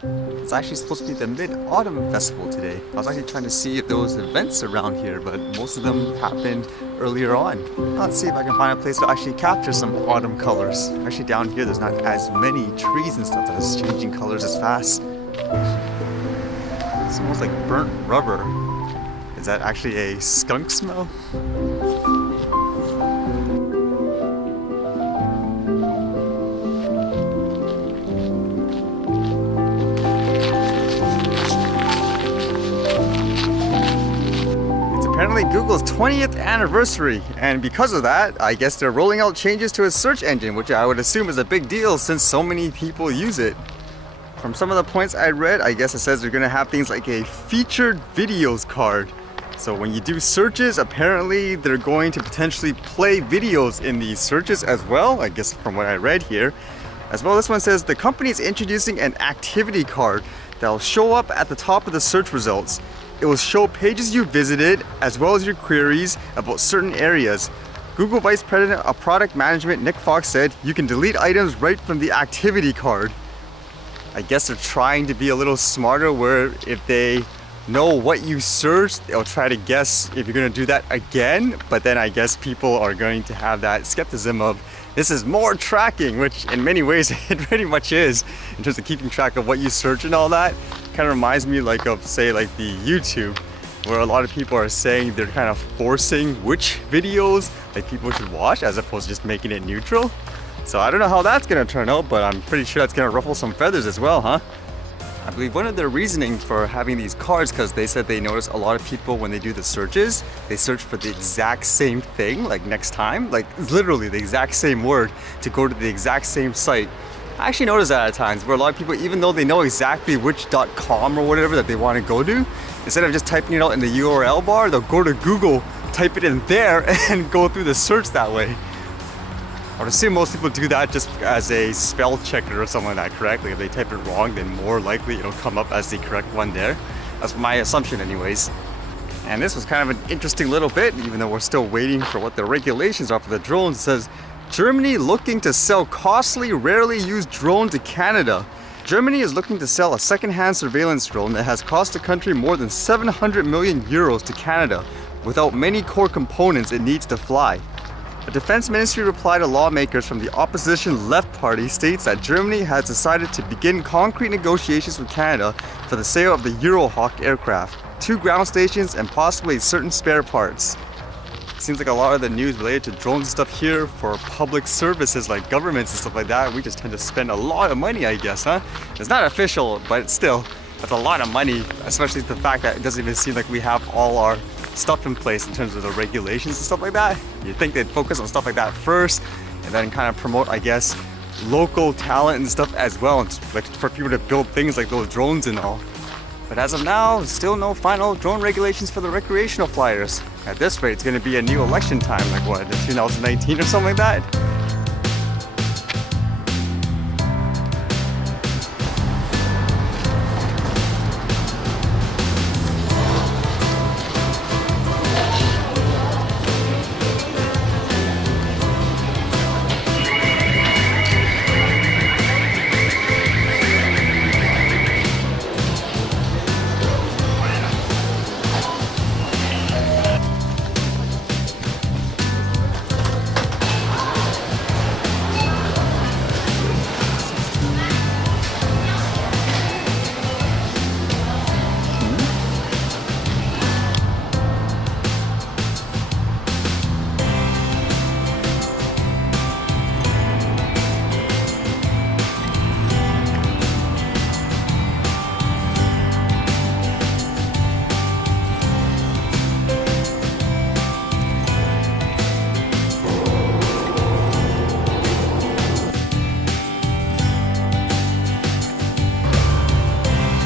It's actually supposed to be the Mid-Autumn Festival today. I was actually trying to see if there was events around here, but most of them happened earlier on. Let's see if I can find a place to actually capture some autumn colors. Actually down here there's not as many trees and stuff that is changing colors as fast. It smells like burnt rubber. Is that actually a skunk smell? Apparently Google's 20th anniversary, and because of that, I guess they're rolling out changes to its search engine, which I would assume is a big deal since so many people use it. From some of the points I read, I guess it says they're gonna have things like a featured videos card. So when you do searches, apparently they're going to potentially play videos in these searches as well, I guess from what I read here. As well, this one says the company is introducing an activity card that'll show up at the top of the search results. It will show pages you visited as well as your queries about certain areas. Google Vice President of Product Management Nick Fox said you can delete items right from the activity card. I guess they're trying to be a little smarter where if they know what you searched, they'll try to guess if you're going to do that again. But then I guess people are going to have that skepticism of this is more tracking, which in many ways it pretty much is in terms of keeping track of what you search and all that. Kind of reminds me like of say like the YouTube, where a lot of people are saying they're kind of forcing which videos like people should watch as opposed to just making it neutral. So I don't know how that's gonna turn out, but I'm pretty sure that's gonna ruffle some feathers as well, huh? I believe one of their reasoning for having these cards, because they said they notice a lot of people when they do the searches, they search for the exact same thing like next time, like literally the exact same word to go to the exact same site. I actually notice that at times where a lot of people, even though they know exactly which .com or whatever that they want to go to, instead of just typing it out in the URL bar, they'll go to Google, type it in there, and go through the search that way. I would assume most people do that just as a spell checker or something like that, correctly. If they type it wrong, then more likely it'll come up as the correct one there. That's my assumption anyways. And this was kind of an interesting little bit, even though we're still waiting for what the regulations are for the drones. It says, Germany looking to sell costly, rarely used drone to Canada. Germany is looking to sell a second-hand surveillance drone that has cost the country more than 700 million euros to Canada, without many core components it needs to fly. A defense ministry reply to lawmakers from the opposition Left Party states that Germany has decided to begin concrete negotiations with Canada for the sale of the Eurohawk aircraft, 2 ground stations, and possibly certain spare parts. Seems like a lot of the news related to drones and stuff here for public services like governments and stuff like that, we just tend to spend a lot of money, I guess, huh? It's not official, but still, that's a lot of money, especially the fact that it doesn't even seem like we have all our stuff in place in terms of the regulations and stuff like that. You'd think they'd focus on stuff like that first and then kind of promote, I guess, local talent and stuff as well, like for people to build things like those drones and all. But as of now, still no final drone regulations for the recreational flyers. At this rate, it's going to be a new election time, like what, in 2019 or something like that?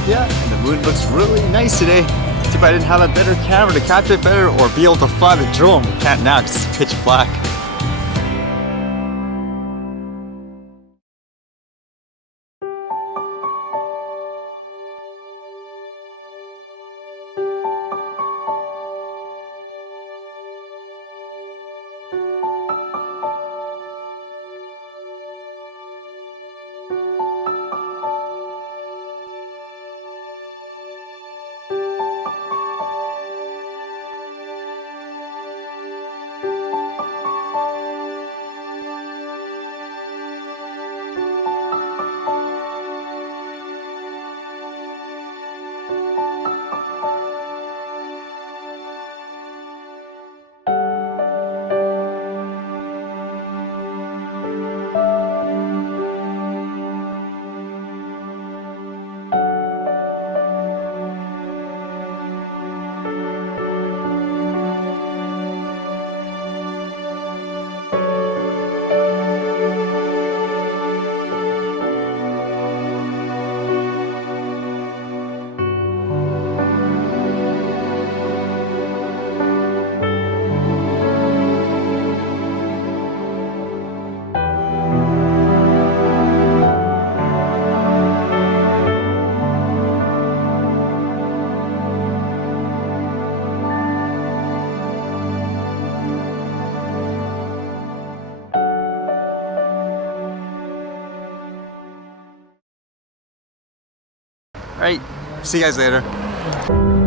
Yeah, and the moon looks really nice today. Too bad I didn't have a better camera to capture it better or be able to fly the drone. Can't now because it's pitch black. All right, see you guys later.